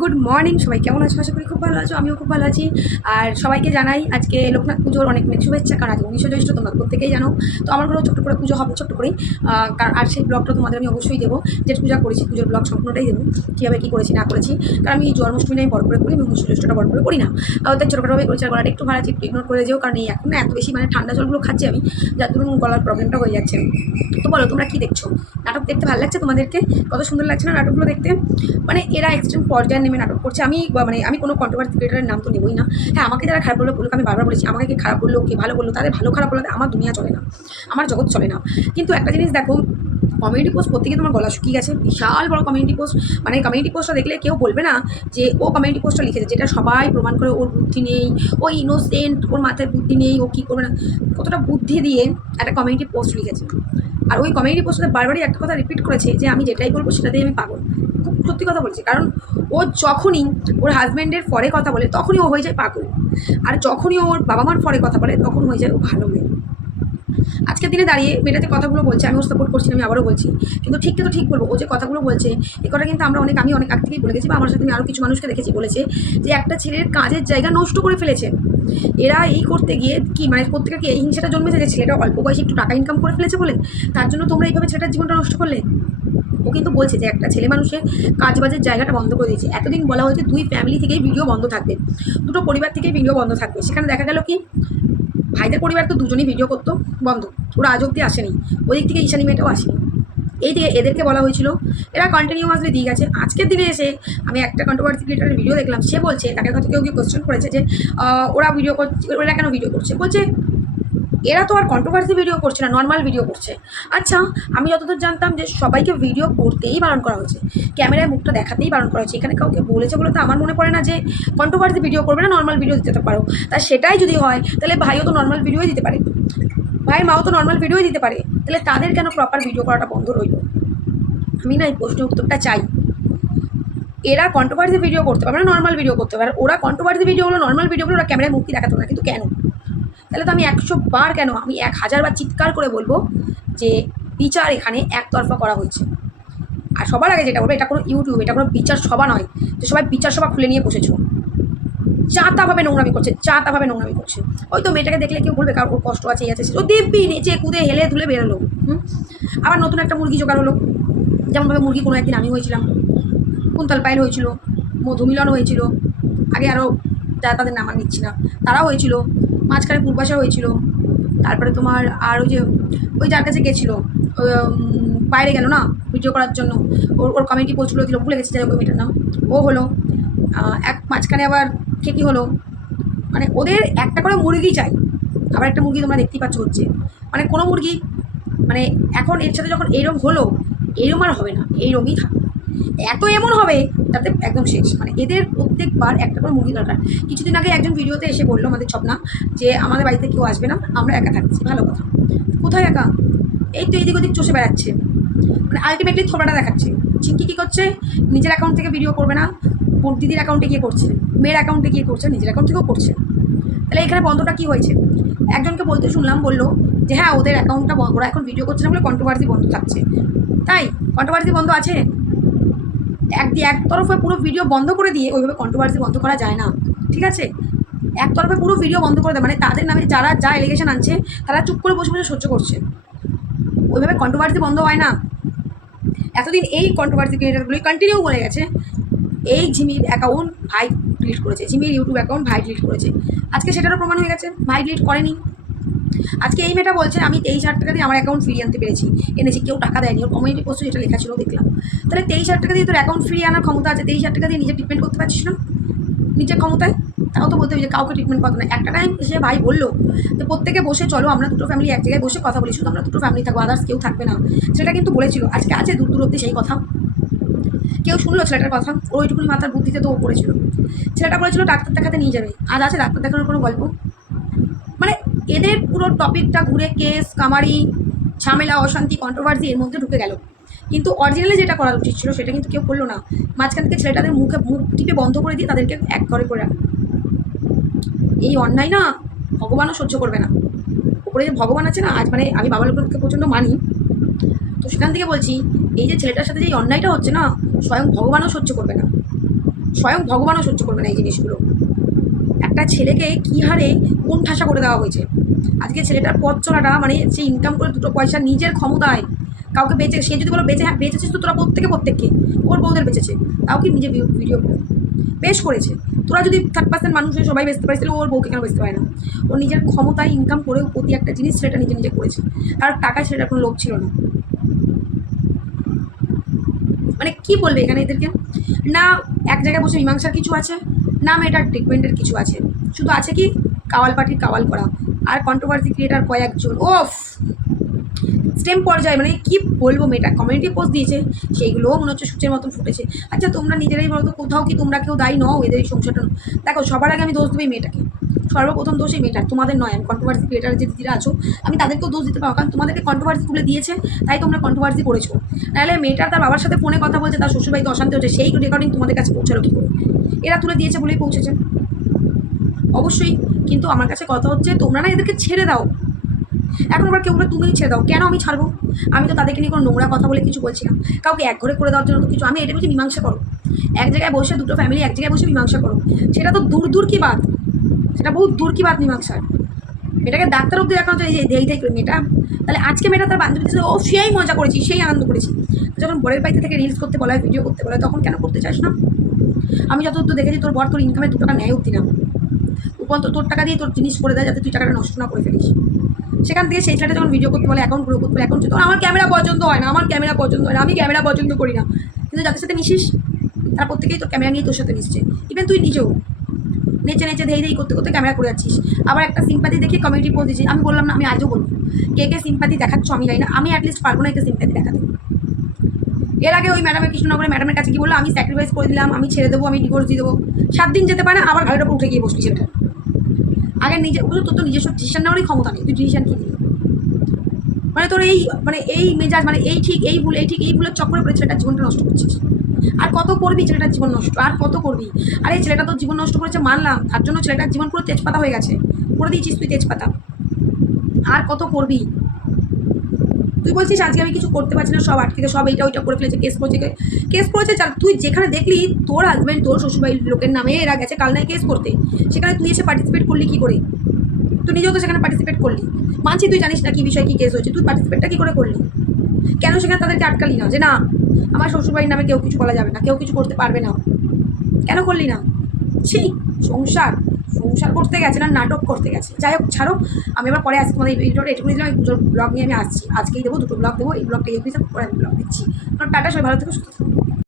Good morning, সবাই কেমন আছো? আশা করি খুব ভালো আছো, আমিও খুব ভালো আছি। আর সবাইকে জানাই আজকে লোকনাথ পুজোর অনেক অনেক শুভেচ্ছা, কারণ আজ উনিশশো জ্যৈষ্ঠ তোমরা প্রত্যেকেই জানো। তো আমার কোনো ছোট্ট করে পুজো হবে, ছোট্ট করেই। কারণ আর সেই ব্লগটা তোমাদের আমি অবশ্যই দেবো। যে পূজা করেছি, পুজোর ব্লগ সম্পূর্ণটাই দেবো। কীভাবে কী করেছি, না করেছি। কারণ আমি জন্মাষ্টমী আমি বড় করে করি আমি উনিশশো জ্যৈষ্ঠটা বড় করে করি না। ওদের ছোটোখাটোভাবে করেছি আর গলাটা একটু ভাড়া একটু ইগনোর করে যেও, কারণ এই এখন এত বেশি মানে ঠান্ডা জলগুলো খাচ্ছি আমি যার দরুন গলার প্রবলেমটা হয়ে যাচ্ছে। তো বলো, তোমরা কী দেখছ? নাটক দেখতে ভালো লাগছে তোমাদেরকে? কত সুন্দর লাগছে না নাটকগুলো দেখতে? মানে এরা এক্সট্রিম পর্যায়ে নেমে নাটক করছে, আমি মানে আমি কোনো কন্ট্রোভার্সি ক্রিয়েটারের নাম তো নেবই না। হ্যাঁ আমাকে যারা খারাপ বলল, বলুক, আমি বারবার বলেছি, আমাকে কি খারাপ বলল, কি ভালো বলল, তাদের ভালো খারাপ বলল আমার দুনিয়া চলে না, আমার জগৎ চলে না। কিন্তু একটা জিনিস দেখো কমিউনিটি পোস্ট প্রত্যেকে তোমার গলা শুকিয়ে গেছে, বিশাল বড় কমিউনিটি পোস্ট মানে কমিউনিটি পোস্টটা দেখলে কেউ বলবে না যে ও কমিউনিটি পোস্টটা লিখেছে, যেটা সবাই প্রমাণ করে ওর বুদ্ধি নেই, ও ইনোসেন্ট ওর মাথায় বুদ্ধি নেই, ও কী করবে না। কতটা বুদ্ধি দিয়ে একটা কমিউনিটি পোস্ট লিখেছে। আর ওই কমিউনিটি পোস্টে বারবারই একটা কথা রিপিট করেছে যে আমি যেটাই বলব সেটাতেই আমি পাগল। খুব সত্যি কথা বলছি, কারণ ও যখনই ওর হাজব্যান্ডের পরে কথা বলে, তখনই ও হয়ে যায় পাগল। আর যখনই ওর বাবা মার পরে কথা বলে, তখন হয়ে যায় ও ভালো মেয়ে। আজকের দিনে দাঁড়িয়ে মেয়েটা যে কথাগুলো বলছে আমি ওর সাপোর্ট করছি, আমি আবারও বলছি। কিন্তু ঠিক তো ঠিক বলব, ও যে কথাগুলো বলছে, এ কথা কিন্তু আমরা অনেক, আমি অনেক আগ থেকেই বলে গেছি বা আমার সাথে আমি আরও কিছু মানুষকে দেখেছি বলেছে যে একটা ছেলের কাজের জায়গা নষ্ট করে ফেলেছে। এরা এই করতে গিয়ে কি মানে প্রত্যেকে এই হিংসাটা জন্মেছে যে ছেলেটা অল্প বয়সে একটু টাকা ইনকাম করে ফেলেছে বলে? তার জন্য তোমরা এইভাবে ছেলেটার জীবনটা নষ্ট করলে? ও কিন্তু বলছে যে একটা ছেলে মানুষের কাজবাজের জায়গাটা বন্ধ করে দিয়েছে। এতদিন বলা হয়েছে দুই ফ্যামিলি থেকেই ভিডিও বন্ধ থাকবে। দুটো পরিবার থেকেই ভিডিও বন্ধ থাকবে। সেখানে দেখা গেল কি ভাইদের পরিবার তো দুজনেই ভিডিও করতো, বন্ধ। ওরা আজ অব্দি আসেনি। ওদিক থেকে ঈশানি মেয়েটাও আসেনি। এই দিকে এদেরকে বলা হয়েছিল, এরা কন্টিনিউ কন্টিনিউয়াসলি দিয়ে গেছে। আজকের দিনে এসে আমি একটা কন্ট্রোভার্সি ক্রিয়েটারের ভিডিও দেখলাম। সে বলছে, তাকে হয়তো কেউ কেউ কোয়েশ্চেন করেছে যে ওরা ভিডিও করছে, ওরা কেন ভিডিও করছে? বলছে এরা তো আর কন্ট্রোভার্সি ভিডিও করছে না নর্মাল ভিডিও করছে। আচ্ছা আমি যতদূর জানতাম যে সবাইকে ভিডিও করতেই বারণ করা হয়েছে। ক্যামেরায় মুখটা দেখাতেই বারণ করা হয়েছে। এখানে কাউকে বলেছে বলে তো আমার মনে পড়ে না যে কন্ট্রোভার্সি ভিডিও করবে না নর্মাল ভিডিও দিতে পারো। তা সেটাই যদি হয়, তাহলে ভাইও তো নর্মাল ভিডিওই দিতে পারে। ভাইয়ের মাও তো নর্মাল ভিডিওই দিতে পারে। তাহলে তাদের কেন প্রপার ভিডিও করাটা বন্ধ রইল? আমি না এই প্রশ্নের উত্তরটা চাই। এরা কন্ট্রোভার্সি ভিডিও করতে পারবে না নর্মাল ভিডিও করতে পারে ওরা কন্ট্রোভার্সি ভিডিওগুলো নর্মাল ভিডিওগুলো ওরা ক্যামেরায় মুক্তি দেখাতে না। কিন্তু কেন? তাহলে তো আমি একশো বার কেন? আমি এক হাজার বার চিৎকার করে বলব যে বিচার এখানে একতরফা করা হয়েছে। আর সবার আগে যেটা বলব, এটা কোনো ইউটিউব, এটা কোনো বিচার সভা নয়। যে সবাই বিচার সভা খুলে নিয়ে বসেছো। চাতাভাবে নোংরামি করছে চাতাভাবে নোংরামি করছে। ওই তো মেয়েটাকে দেখলে কেউ বলবে, কারোর কষ্ট আছে, এই আছে ও দিব্যি নেচে কুদে হেলে ধুলে বেরোলো। হুম? আবার নতুন একটা মুরগি জোগাড় হলো। যেমনভাবে মুরগি কোনো একদিন আমি হয়েছিলাম। কুন্তল পায়েল হয়েছিল, মধুমিলন হয়েছিল। আগে আরও যারা তাদের নাম নিচ্ছি না, তারাও হয়েছিল। মাঝখানে পূর্বাশা হয়েছিল। তারপরে তোমার আর ওই যে, ওই যার কাছে গেছিল বাইরে গেল না ভিডিও করার জন্য। ওর ওর কমিটি পোস্টগুলো দিল, ভুলে গেছি, যাই মেয়েটার নাম। ও হলো এক মাঝখানে আবার কে, কী হলো মানে ওদের একটা করে মুরগি চাই। আবার একটা মুরগি তোমরা দেখতেই পাচ্ছ হচ্ছে। মানে কোনো মুরগি মানে এখন এর সাথে যখন এইরকম হলো এইরকম আর হবে না। এইরকমই থাকবে এত এমন হবে, তাতে একদম শেষ। মানে এদের প্রত্যেকবার একটা করে মুরগি দরকার। কিছুদিন আগে একজন ভিডিওতে এসে বলল আমাদের স্বপ্না যে, আমাদের বাড়িতে কেউ আসবে না, আমরা একা থাকছি। ভালো কথা। কোথায় একা? এই তো এদিক ওদিক চষে বেড়াচ্ছে। মানে আলটিমেটলি থোবড়াটা দেখাচ্ছে। চিঙ্কি কী করছে? নিজের অ্যাকাউন্ট থেকে ভিডিও করবে না? দিদির অ্যাকাউন্টে গিয়ে করছে। মেয়ের অ্যাকাউন্টে গিয়ে করছে, নিজের অ্যাকাউন্ট থেকেও করছে। তাহলে এখানে বন্ধটা কী হয়েছে? একজনকে বলতে শুনলাম, বলল যে হ্যাঁ ওদের অ্যাকাউন্টটা ওরা এখন ভিডিও করছে না বলে কন্ট্রোভার্সি বন্ধ থাকছে। তাই? কন্ট্রোভার্সি বন্ধ আছে? এক একতরফে পুরো ভিডিও বন্ধ করে দিয়ে ওইভাবে কন্ট্রোভার্সি বন্ধ করা যায় না, ঠিক আছে? একতরফে পুরো ভিডিও বন্ধ করে দেয় মানে তাদের নামে যারা যা এলিগেশন আনছে, তারা চুপ করে বসে বসে সহ্য করছে। ওইভাবে কন্ট্রোভার্সি বন্ধ হয় না। এতদিন এই কন্ট্রোভার্সি ক্রিয়েটারগুলোই কন্টিনিউ বলে গেছে। এই ঝিমির অ্যাকাউন্ট ভাই ডিলিট করেছে, ঝিমির ইউটিউব অ্যাকাউন্ট ভাই ডিলিট করেছে। আজকে সেটারও প্রমাণ হয়ে গেছে, ভাই ডিলিট করেনি। আজকে এই মেয়েটা বলছে, আমি তেইশ হাজার টাকা দিয়ে আমার অ্যাকাউন্ট ফিরিয়ে আনতে পেরেছি। এনেছি, কেউ টাকা দেয়নি, ওর কমিউনিটি পোস্টে যেটা লেখা ছিল, দেখলাম। তাহলে তেইশ হাজার টাকা দিয়ে তোর অ্যাকাউন্ট ফিরিয়ে আনার ক্ষমতা আছে? তেইশ হাজার টাকা দিয়ে নিজে ট্রিটমেন্ট করতে পারছিস না? নিজের ক্ষমতায়? তাও তো বলতে হবে যে কাউকে ট্রিটমেন্ট করতে না একটা টাইম সে ভাই বলল যে প্রত্যেকে বসে চলো, আমরা দুটো ফ্যামিলি এক জায়গায় বসে কথা বলি, শুধু আমরা দুটো ফ্যামিলি থাকব আদার্স কেউ থাকবে না। সেটা কিন্তু বলেছিল। আজকে আছে দূর দূর অব্দি সেই কথা। কেউ শুনলো ছেলেটার কথা? ওইটুকুনি মাথার বুদ্ধিতে তো ও করেছিল। ছেলেটা বলেছিল, ডাক্তার দেখাতে নিয়ে যাবে। আজ আছে, ডাক্তার দেখানোর কোনো গল্প? মানে এদের পুরো টপিকটা ঘুরে কেস, কামারি, ঝামেলা, অশান্তি কন্ট্রোভার্সি এর মধ্যে ঢুকে গেল। কিন্তু অরিজিনালি যেটা করা উচিত ছিল সেটা কিন্তু কেউ করল না। মাঝখান থেকে ছেলেটাদের মুখে মুখ টিপে বন্ধ করে দিয়ে তাদেরকে এক ঘরে করে রাখে এই অন্যায় না ভগবানও সহ্য করবে না। ওপরে যে ভগবান আছে না, আজ মানে আমি বাবা লোককে প্রচণ্ড মানি। তো সেখান থেকে বলছি, এই যে ছেলেটার সাথে যে অন্যায়টা হচ্ছে না, স্বয়ং ভগবানও সহ্য করবে না। স্বয়ং ভগবানও সহ্য করবে না এই জিনিসগুলো। একটা ছেলেকে কী হারে কোন ঠাসা করে দেওয়া হয়েছে? আজকে ছেলেটার পথ চলাটা মানে সে ইনকাম করে দুটো পয়সা নিজের ক্ষমতায় কাউকে বেঁচে সে যদি বলো বেঁচে হ্যাঁ বেঁচেছিস তো তোরা প্রত্যেকে প্রত্যেককে, ওর বউদের বেঁচেছে, তাও কি নিজে ভিডিও করে? বেশ করেছে। তোরা যদি থার্ড পার্সেন্ট মানুষ হয়ে সবাই বেচতে পারিস, তাহলে ওর বউকে কেন বেচতে পারে না? ও নিজের ক্ষমতায় ইনকাম করেও প্রতি একটা জিনিস সেটা নিজে নিজে করেছে। আর টাকায় সেটা কোনো লোভ ছিল না। মানে কি বলবে এখানে এদেরকে? না, এক জায়গায় বসে মীমাংসার কিছু আছে? না মেয়েটার ট্রিটমেন্টের কিছু আছে। শুধু আছে কি, কাওয়াল পার্টির কাওয়াল করা। আর কন্ট্রোভার্সি ক্রিয়েটার কয়েকজন ওফ! স্টেম পর্যায়ে মানে কি বলব মেয়েটা? কমিউনিটি পোস্ট দিয়েছে, সেইগুলোও মনে হচ্ছে সূচের মতন ফুটেছে। আচ্ছা তোমরা নিজেরাই বলো তো, কোথাও কি তোমরা কেউ দায়ী নও এদের এই সংসারটা? দেখো, সবার আগে আমি দোষ দেবো মেয়েটাকে। সর্বপ্রথম দোষ এই মেয়েটার, তোমাদের নয়, আমি কন্ট্রোভার্সি ক্রিয়েটার যে দিদিরা আছো, আমি তাদেরকেও দোষ দিতে পারব, কারণ তোমাদেরকে কন্ট্রোভার্সি তুলে দিয়েছে, তাই তোমরা কন্ট্রোভার্সি করেছ। নাহলে মেয়েটার তার বাবার সাথে ফোনে কথা বলছে, তার শ্বশুরবাড়িতে অশান্তি হচ্ছে, সেই রেকর্ডিং তোমাদের কাছে পৌঁছালো কী করে? এরা তুলে দিয়েছে বলেই পৌঁছেছে। অবশ্যই, কিন্তু আমার কাছে কথা হচ্ছে, তোমরা না এদেরকে ছেড়ে দাও। এখন আবার কেউ বলে তুমি ছেড়ে দাও, কেন আমি ছাড়বো? আমি তো তাদেরকে নিয়ে কোনো নোংরা কথা বলে কিছু বলছি না। কাউকে এক ঘরে করে দেওয়ার জন্য তো কিছু, আমি এটা বলছি, মীমাংসা করো। এক জায়গায় বসে দুটো ফ্যামিলি এক জায়গায় বসে মীমাংসা করো। সেটা তো দূর দূর কি বাদ সেটা বহু দূর কি বাদ মীমাংসার এটাকে ডাক্তার অব্দি দেখানো যায় যে করে মেয়েটা। তাহলে আজকে মেয়েটা তার বান্ধবীদের ও সেই মজা করেছি, সেই আনন্দ করেছি। যখন বরের বাড়িতে থেকে রিলস করতে বলা হয় ভিডিও করতে বলা হয়, তখন কেন করতে চাস না? আমি যতদূর দেখেছি, তোর বর তোর ইনকামে দু টাকা নেয় অব্দি না। উপরন্ত তোর টাকা দিয়ে তোর জিনিস করে দেয় যাতে তুই টাকাটা নষ্ট না করে ফেলিস। সেখান থেকে সেই ছেলেটা যখন ভিডিও করতে বলে অ্যাকাউন্ট গ্রো করতে বলে অ্যাকাউন্ট তখন আমার ক্যামেরা পছন্দ হয় না, আমার ক্যামেরা পছন্দ হয় না, আমি ক্যামেরা পছন্দ করি না। কিন্তু যাদের সাথে মিশিস, তারা প্রত্যেকেই তোর ক্যামেরা নিয়ে তোর সাথে মিশছে। ইভেন তুই নিজেও। নেচে নেচে ধেই ধেই করতে করতে ক্যামেরা করে যাচ্ছিস। আবার একটা সিম্পাতি দেখে কমিউনিটি পোস্ট দিচ্ছিস। আমি বললাম না, আমি আজও বলব। কে কে সিম্পাতি দেখাচ্ছ আমি জানি না। আমি অ্যাটলিস্ট পারব না একে সিম্পাতি দেখাতে। এর আগে ওই ম্যাডামের কৃষ্ণনগরের ম্যাডামের কাছে কি বলল, আমি স্যাক্রিফাইস করে দিলাম, আমি ছেড়ে দেবো, আমি ডিভোর্স দিয়ে দেবো। সাত দিন যেতে পারে আবার উপর উঠে গিয়ে বসলি সেটা। আগে নিজে, বুঝলো তোর তো নিজস্ব ডিসিশন নেওয়ারই ক্ষমতা নেই। তুই ডিসিশন কি মানে তোর এই মানে এই মেজাজ মানে এই ঠিক এই ভুল, এই ঠিক এই ভুলের চক্করে পড়ে ছেলেটার জীবনটা নষ্ট করছিস। আর কত করবি ছেলেটার জীবন নষ্ট? আর কত করবি? আর এই ছেলেটা তো জীবন নষ্ট করেছে মানলাম তার জন্য ছেলেটার জীবন পুরো তেজপাতা হয়ে গেছে। করে দিয়েছিস তুই তেজপাতা। আর কত করবি? তুই বলছিস আজকে আমি কিছু করতে পারছি না, সব আটকে সব এইটা ওইটা করে ফেলেছে কেস করেছে কেস করেছে, যার তুই যেখানে দেখলি, তোর হাজব্যান্ড তোর শ্বশুরবাড়ির লোকের নামে এরা গেছে কাল কেস করতে। সেখানে তুই এসে পার্টিসিপেট করলি কী করে? তুই নিজেও তো সেখানে পার্টিসিপেট করলি। মানছি তুই জানিস না কি বিষয় কি কেস হয়েছে, তুই পার্টিসিপেটটা কী করে করলি? কেন সেখানে তাদেরকে আটকালি না? যে না আমার শ্বশুরবাড়ির নামে কেউ কিছু বলা যাবে না, কেউ কিছু করতে পারবে না। কেন করলি না? ছি, সংসার সংসার করতে গেছে না, নাটক করতে গেছে। যাই হোক, ছাড়ো, আমি এবার পরে আসছি তোমাদের ভিডিওটা এটুকু দিলাম, এই পুজোর ব্লগ নিয়ে আমি আসছি। আজকেই দেবো দুটো ব্লগ দেবো এই ব্লগটা এই অফিসে, পরে আমি ব্লগ দিচ্ছি। টাটা, সবাই ভালো থেকে, সুস্থ